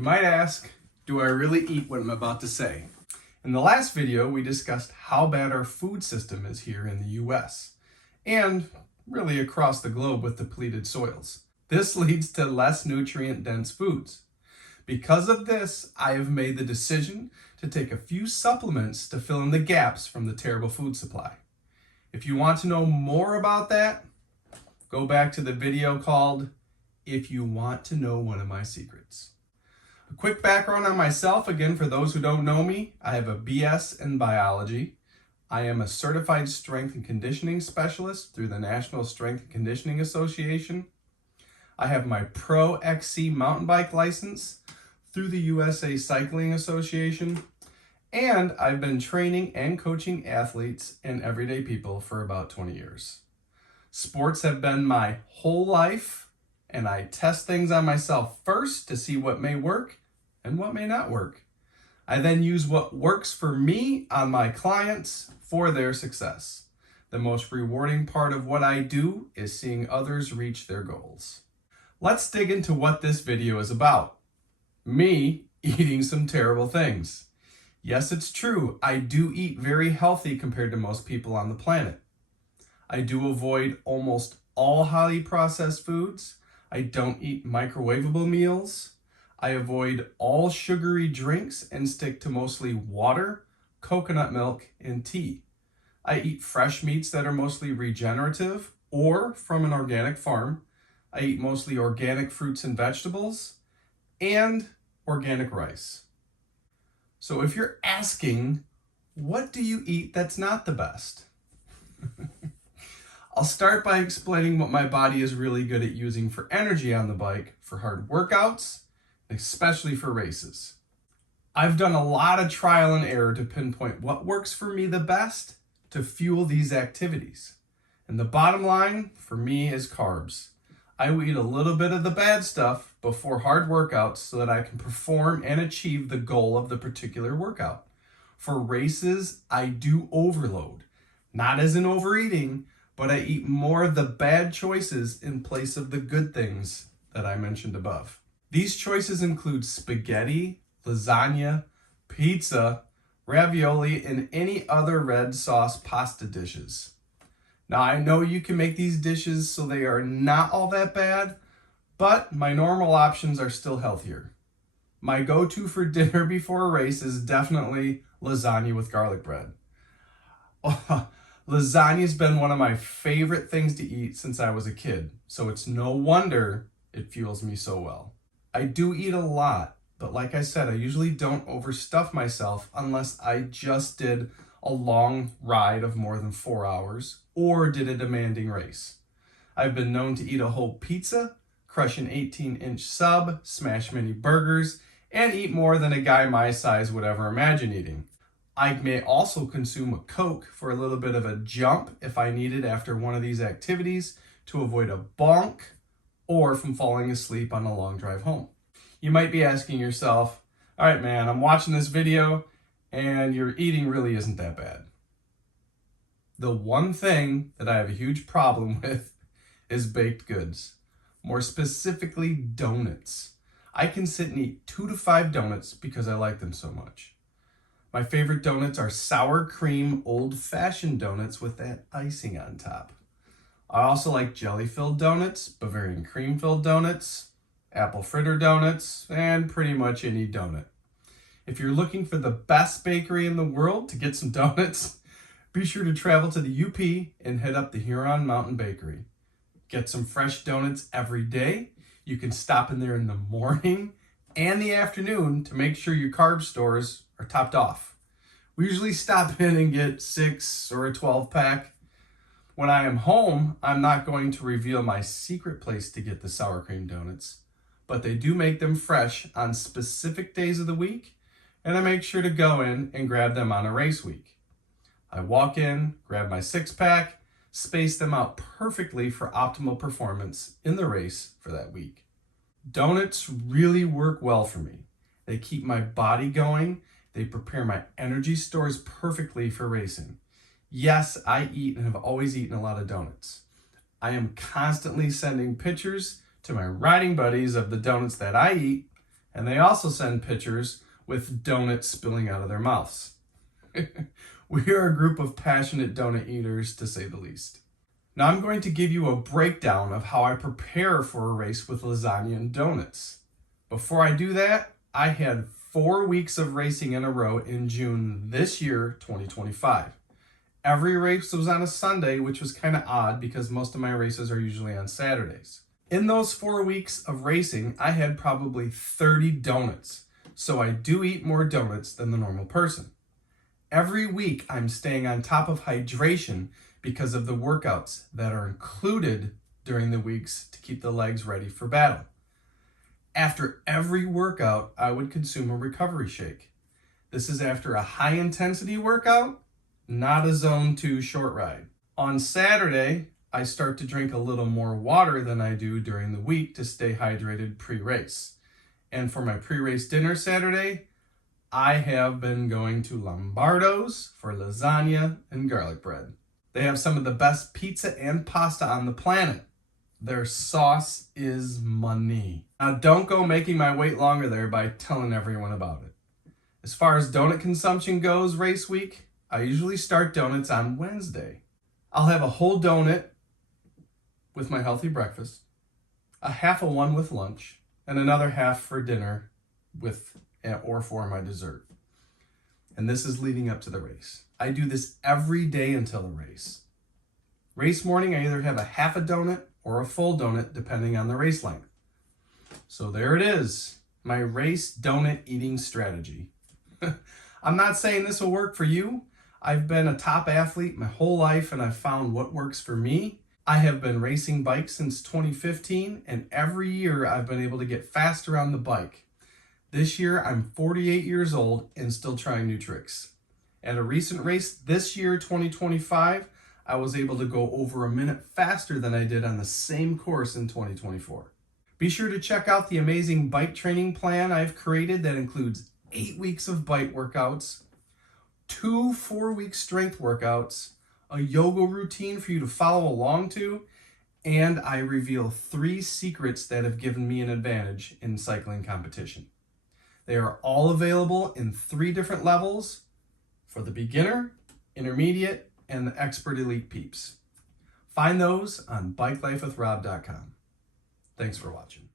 You might ask, do I really eat what I'm about to say? In the last video, we discussed how bad our food system is here in the US, and really across the globe with depleted soils. This leads to less nutrient-dense foods. Because of this, I have made the decision to take a few supplements to fill in the gaps from the terrible food supply. If you want to know more about that, go back to the video called If You Want to Know One of My Secrets. A quick background on myself, again, for those who don't know me, I have a BS in biology. I am a certified strength and conditioning specialist through the National Strength and Conditioning Association. I have my Pro XC mountain bike license through the USA Cycling Association. And I've been training and coaching athletes and everyday people for about 20 years. Sports have been my whole life, and I test things on myself first to see what may work and what may not work. I then use what works for me on my clients for their success. The most rewarding part of what I do is seeing others reach their goals. Let's dig into what this video is about. Me eating some terrible things. Yes, it's true, I do eat very healthy compared to most people on the planet. I do avoid almost all highly processed foods. I don't eat microwavable meals. I avoid all sugary drinks and stick to mostly water, coconut milk, and tea. I eat fresh meats that are mostly regenerative or from an organic farm. I eat mostly organic fruits and vegetables and organic rice. So if you're asking, what do you eat that's not the best? I'll start by explaining what my body is really good at using for energy on the bike, for hard workouts, especially for races. I've done a lot of trial and error to pinpoint what works for me the best to fuel these activities. And the bottom line for me is carbs. I will eat a little bit of the bad stuff before hard workouts so that I can perform and achieve the goal of the particular workout. For races, I do overload. Not as in overeating, but I eat more of the bad choices in place of the good things that I mentioned above. These choices include spaghetti, lasagna, pizza, ravioli, and any other red sauce pasta dishes. Now, I know you can make these dishes so they are not all that bad, but my normal options are still healthier. My go-to for dinner before a race is definitely lasagna with garlic bread. Lasagna's been one of my favorite things to eat since I was a kid, so it's no wonder it fuels me so well. I do eat a lot, but like I said, I usually don't overstuff myself unless I just did a long ride of more than 4 hours or did a demanding race. I've been known to eat a whole pizza, crush an 18-inch sub, smash mini burgers, and eat more than a guy my size would ever imagine eating. I may also consume a Coke for a little bit of a jump if I need it after one of these activities to avoid a bonk or from falling asleep on a long drive home. You might be asking yourself, all right, man, I'm watching this video and your eating really isn't that bad. The one thing that I have a huge problem with is baked goods, more specifically donuts. I can sit and eat 2 to 5 donuts because I like them so much. My favorite donuts are sour cream old-fashioned donuts with that icing on top. I also like jelly-filled donuts, Bavarian cream-filled donuts, apple fritter donuts, and pretty much any donut. If you're looking for the best bakery in the world to get some donuts, be sure to travel to the UP and head up the Huron Mountain Bakery. Get some fresh donuts every day. You can stop in there in the morning and the afternoon to make sure your carb stores are topped off. We usually stop in and get 6 or a 12-pack. When I am home, I'm not going to reveal my secret place to get the sour cream donuts, but they do make them fresh on specific days of the week, and I make sure to go in and grab them on a race week. I walk in, grab my 6-pack, space them out perfectly for optimal performance in the race for that week. Donuts really work well for me. They keep my body going. They prepare my energy stores perfectly for racing. Yes, I eat and have always eaten a lot of donuts. I am constantly sending pictures to my riding buddies of the donuts that I eat, And they also send pictures with donuts spilling out of their mouths. We are a group of passionate donut eaters, to say the least. Now I'm going to give you a breakdown of how I prepare for a race with lasagna and donuts. Before I do that, I had 4 weeks of racing in a row in June this year, 2025. Every race was on a Sunday, which was kind of odd because most of my races are usually on Saturdays. In those 4 weeks of racing, I had probably 30 donuts, so I do eat more donuts than the normal person. Every week, I'm staying on top of hydration because of the workouts that are included during the weeks to keep the legs ready for battle. After every workout, I would consume a recovery shake. This is after a high-intensity workout, not a zone 2 short ride. On Saturday, I start to drink a little more water than I do during the week to stay hydrated pre-race. And for my pre-race dinner Saturday, I have been going to Lombardo's for lasagna and garlic bread. They have some of the best pizza and pasta on the planet. Their sauce is money. Now don't go making my wait longer there by telling everyone about it. As far as donut consumption goes race week, I usually start donuts on Wednesday. I'll have a whole donut with my healthy breakfast, a half of one with lunch, and another half for dinner or for my dessert. And this is leading up to the race. I do this every day until the race. Race morning, I either have a half a donut or a full donut, depending on the race length. So there it is, my race donut eating strategy. I'm not saying this will work for you. I've been a top athlete my whole life and I've found what works for me. I have been racing bikes since 2015 and every year I've been able to get faster on the bike. This year I'm 48 years old and still trying new tricks. At a recent race this year, 2025, I was able to go over a minute faster than I did on the same course in 2024. Be sure to check out the amazing bike training plan I've created that includes 8 weeks of bike workouts, 2 4-week strength workouts, a yoga routine for you to follow along to, and I reveal 3 secrets that have given me an advantage in cycling competition. They are all available in 3 different levels for the beginner, intermediate, and the expert elite peeps. Find those on bikelifewithrob.com. Thanks for watching.